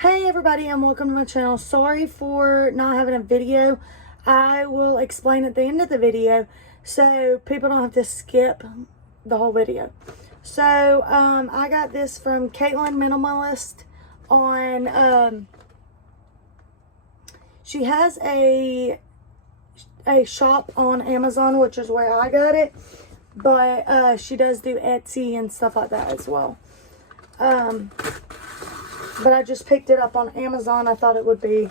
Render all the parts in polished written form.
Hey everybody, and welcome to my channel. Sorry for not having a video. I will explain at the end of the video so people don't have to skip the whole video. So I got this from Caitlyn Minimalist on she has a shop on Amazon, which is where I got it, but she does do Etsy and stuff like that as well. But I just picked it up on Amazon. I thought it would be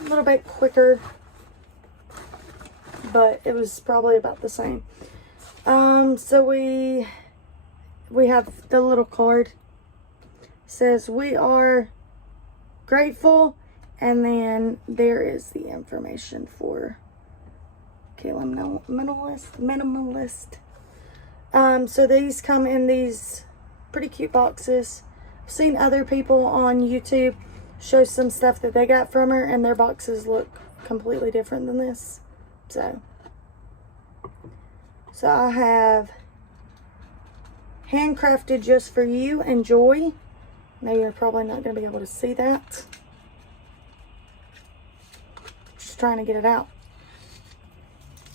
a little bit quicker, but it was probably about the same. So we have the little card. It says, "We are grateful," and then there is the information for Caitlyn Minimalist. So these come in these pretty cute boxes. I've seen other people on YouTube show some stuff that they got from her, and their boxes look completely different than this. So I have handcrafted just for you. Enjoy. Now you're probably not going to be able to see that. Just trying to get it out.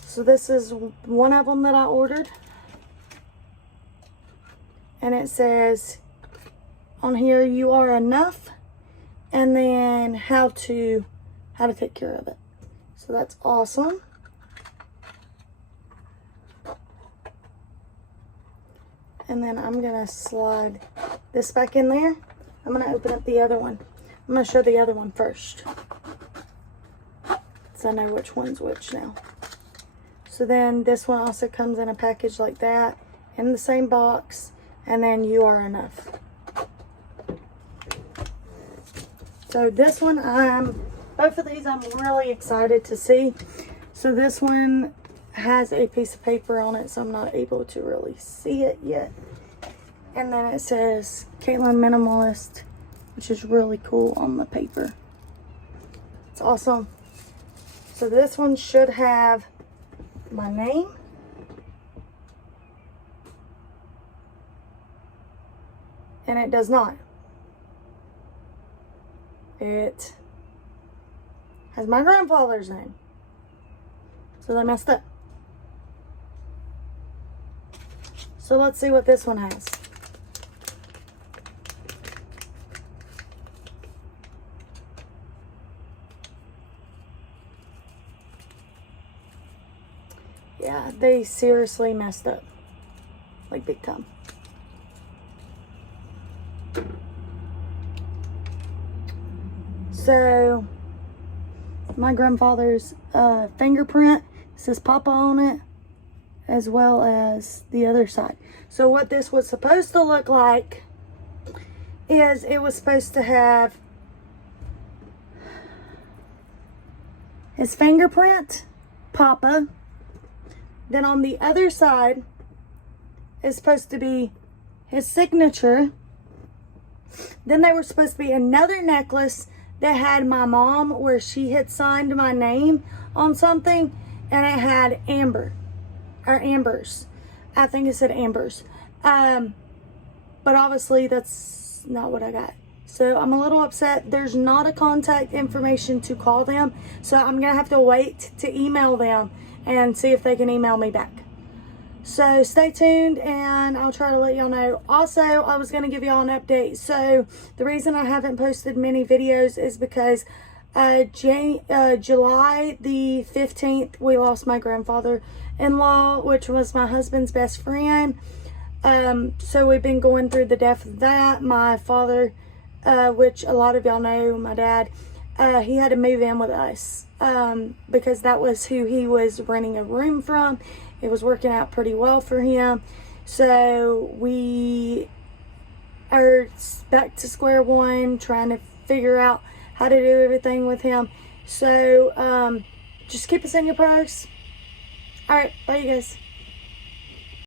So this is one of them that I ordered. And it says on here, "You are enough," and then how to take care of it. So that's awesome. And then I'm gonna slide this back in there. I'm gonna open up the other one. I'm gonna show the other one first, so I know which one's which now. So then this one also comes in a package like that, in the same box, and then "You are enough." So this one, both of these I'm really excited to see. So this one has a piece of paper on it, so I'm not able to really see it yet. And then it says Caitlyn Minimalist, which is really cool on the paper. It's awesome. So this one should have my name. And it does not. It has my grandfather's name. So they messed up. So let's see what this one has. Yeah, they seriously messed up. Like big time. So, my grandfather's fingerprint says Papa on it, as well as the other side. So what this was supposed to look like is it was supposed to have his fingerprint, Papa. Then on the other side is supposed to be his signature. Then there was supposed to be another necklace that had my mom, where she had signed my name on something, and it had ambers. I think it said ambers. But obviously that's not what I got. So I'm a little upset. There's not a contact information to call them, so I'm gonna have to wait to email them and see if they can email me back. So stay tuned, and I'll try to let y'all know. Also, I was going to give y'all an update. So the reason I haven't posted many videos is because July the 15th, we lost my grandfather-in-law, which was my husband's best friend. So we've been going through the death of that. My father, which a lot of y'all know, my dad, he had to move in with us because that was who he was renting a room from. It was working out pretty well for him. So we are back to square one, trying to figure out how to do everything with him. So just keep us in your prayers. All right, bye you guys.